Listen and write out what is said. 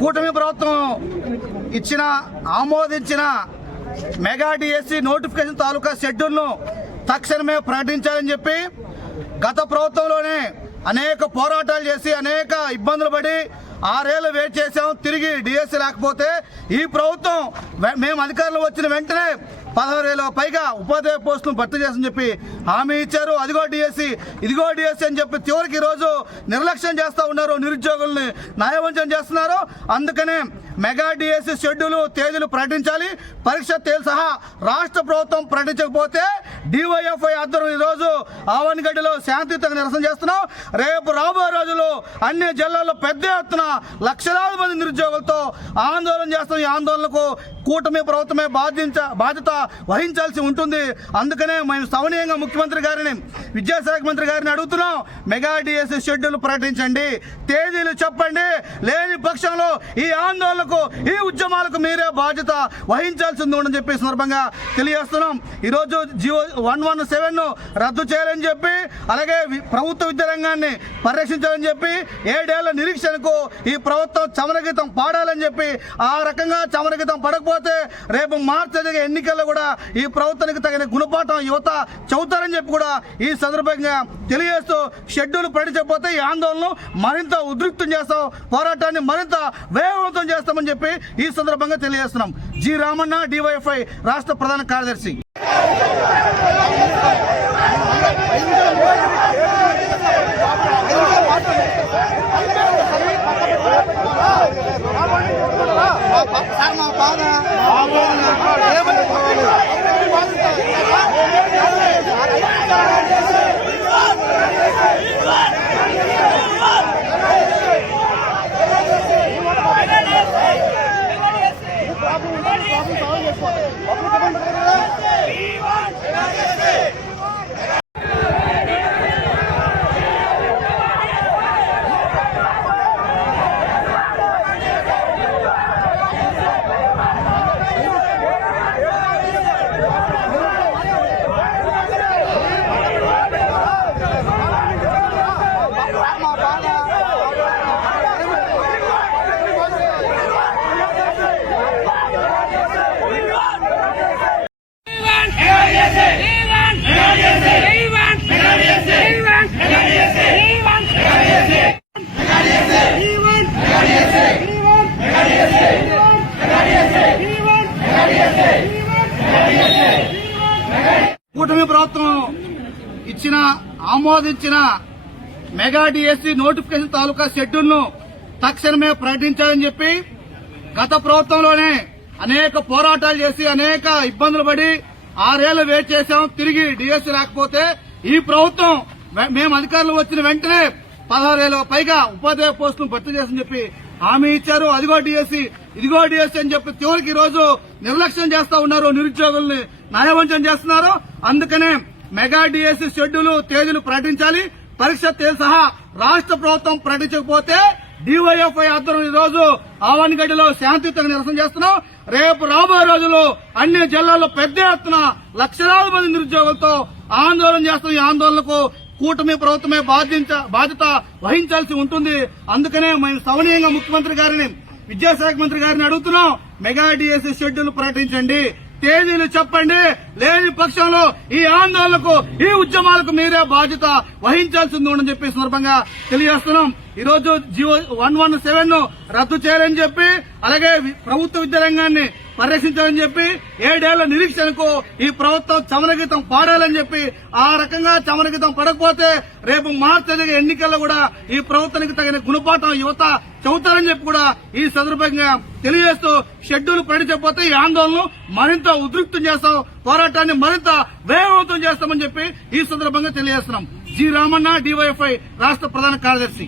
కూటమి ప్రభుత్వం ఇచ్చిన ఆమోదించిన మెగా డిఎస్సి నోటిఫికేషన్ తాలూకా షెడ్యూల్ను తక్షణమే ప్రకటించాలని చెప్పి గత ప్రభుత్వంలోనే అనేక పోరాటాలు చేసి అనేక ఇబ్బందులు పడి ఆరేళ్ళు వెయిట్ చేసాం తిరిగి డిఎస్సి రాకపోతే ఈ ప్రభుత్వం మేము అధికారంలో వచ్చిన వెంటనే పదహారు వేల పైగా ఉపాధ్యాయ పోస్టులను భర్తీ చేస్తని చెప్పి హామీ ఇచ్చారు. అదిగో డిఎస్సి ఇదిగో డిఎస్సి అని చెప్పి చివరికి ఈరోజు నిర్లక్ష్యం చేస్తూ ఉన్నారు. నిరుద్యోగుల్ని న్యాయవంచన చేస్తున్నారు. అందుకనే మెగా డిఎస్సి షెడ్యూలు తేదీలు ప్రకటించాలి. పరీక్ష తేదీ సహా రాష్ట్ర ప్రభుత్వం ప్రకటించకపోతే డివైఎఫ్ఐ ఆధ్వర్యం ఈరోజు ఆవనగడ్డలో శాంతియుతంగా నిరసన చేస్తున్నాం. రేపు రాబోయే రోజుల్లో అన్ని జిల్లాల్లో పెద్ద ఎత్తున లక్షలాది మంది నిరుద్యోగులతో ఆందోళన చేస్తాం ఈ ఆందోళనకు కూటమి ప్రభుత్వమే బాధించ బాధ్యత వహించాల్సి ఉంటుంది. అందుకనే మేము సవనీయంగా ముఖ్యమంత్రి గారిని విద్యాశాఖ మంత్రి గారిని అడుగుతున్నాం. మెగా డిఎస్సి షెడ్యూల్ ప్రకటించండి. తేదీలు చెప్పండి. లేని పక్షంలో ఈ ఆందోళన ఉద్యమాలకు ఈ ఉద్యమాలకు మీరే బాధ్యత వహించాల్సింది ఉందని చెప్పి సందర్భంగా తెలియజేస్తున్నాం. ఈరోజు జియో వన్ వన్ సెవెన్ రద్దు చేయాలని చెప్పి అలాగే ప్రభుత్వ విద్యా రంగాన్ని పరిరక్షించాలని చెప్పి ఏడేళ్ళ నిరీక్షణకు ఈ ప్రభుత్వం చమరగీతం పాడాలని చెప్పి ఆ రకంగా చమరగీతం పడకపోతే రేపు మార్చి జరిగే ఎన్నికల్లో కూడా ఈ ప్రభుత్వానికి తగిన గుణపాఠం యువత చదువుతారని చెప్పి కూడా ఈ సందర్భంగా తెలియజేస్తూ షెడ్యూల్ ప్రకటించకపోతే ఈ ఆందోళనను మరింత ఉద్రిక్తం చేస్తాం పోరాటాన్ని మరింత వేగవంతం చేస్తామని చెప్పి ఈ సందర్భంగా తెలియజేస్తున్నాం. జి రామన్న డివైఎఫ్ఐ రాష్ట్ర ప్రధాన కార్యదర్శి. కూటమి ప్రభుత్వం ఇచ్చిన ఆమోదించిన మెగా డిఎస్సి నోటిఫికేషన్ తాలూకా షెడ్యూల్ను తక్షణమే ప్రకటించాలని చెప్పి గత ప్రభుత్వంలోనే అనేక పోరాటాలు చేసి అనేక ఇబ్బందులు పడి ఆరేళ్ళు వెయిట్ చేశాం. తిరిగి డిఎస్సి రాకపోతే ఈ ప్రభుత్వం మేము అధికారులు వచ్చిన వెంటనే పదహారు పైగా ఉపాధ్యాయ పోస్టును భర్తీ చేసని చెప్పి హామీ ఇచ్చారు అదిగో డిఎస్సి ఇదిగో డిఎస్సి అని చెప్పి చివరికి రోజు నిర్లక్ష్యం చేస్తా ఉన్నారు. నిరుద్యోగుల్ని న్యాయవంచం చేస్తున్నారు. అందుకనే మెగా డిఎస్సి షెడ్యూల్ తేదీలు ప్రకటించాలి. పరీక్ష తేదీ సహా రాష్ట్ర ప్రభుత్వం ప్రకటించకపోతే డివైఎఫ్ఐ ఆధ్వర్యం ఈ రోజు ఆవనగడ్డలో శాంతియుతంగా నిరసన చేస్తున్నాం. రేపు రాబోయే రోజుల్లో అన్ని జిల్లాల్లో పెద్ద ఎత్తున లక్షలాది మంది నిరుద్యోగులతో ఆందోళన చేస్తున్న ఈ ఆందోళనకు కూటమి ప్రభుత్వమే బాధ్యించ బాధ్యత వహించాల్సి ఉంటుంది. అందుకనే మేము సవనీయంగా ముఖ్యమంత్రి గారిని విద్యాశాఖ మంత్రి గారిని అడుగుతున్నాం. మెగా డిఎస్సి షెడ్యూల్ ప్రకటించండి. తేదీలు చెప్పండి. లేని పక్షంలో ఈ ఆందోళనకు ఈ ఉద్యమాలకు మీరే బాధ్యత వహించాల్సింది ఉందని చెప్పి సందర్భంగా తెలియజేస్తున్నాం. ఈ రోజు జియో వన్ వన్ సెవెన్ రద్దు చేయాలని చెప్పి అలాగే ప్రభుత్వ విద్యారంగాన్ని పరిరక్షించాలని చెప్పి ఏడేళ్ళ నిరీక్షణకు ఈ ప్రభుత్వం చమరగీతం పాడాలని చెప్పి ఆ రకంగా చమరగీతం పడకపోతే రేపు మార్చి జరిగే ఎన్నికల్లో కూడా ఈ ప్రభుత్వానికి తగిన గుణపాఠం యువత చదువుతారని చెప్పి కూడా ఈ సందర్భంగా తెలియజేస్తూ షెడ్యూల్ ప్రకటించకపోతే ఈ ఆందోళన మరింత ఉద్రిక్తం చేస్తాం. పోరాటాన్ని మరింత వేగవంతం చేస్తామని చెప్పి ఈ సందర్భంగా తెలియజేస్తున్నాం. జి రామన్న డివైఎఫ్ఐ రాష్ట్ర ప్రధాన కార్యదర్శి.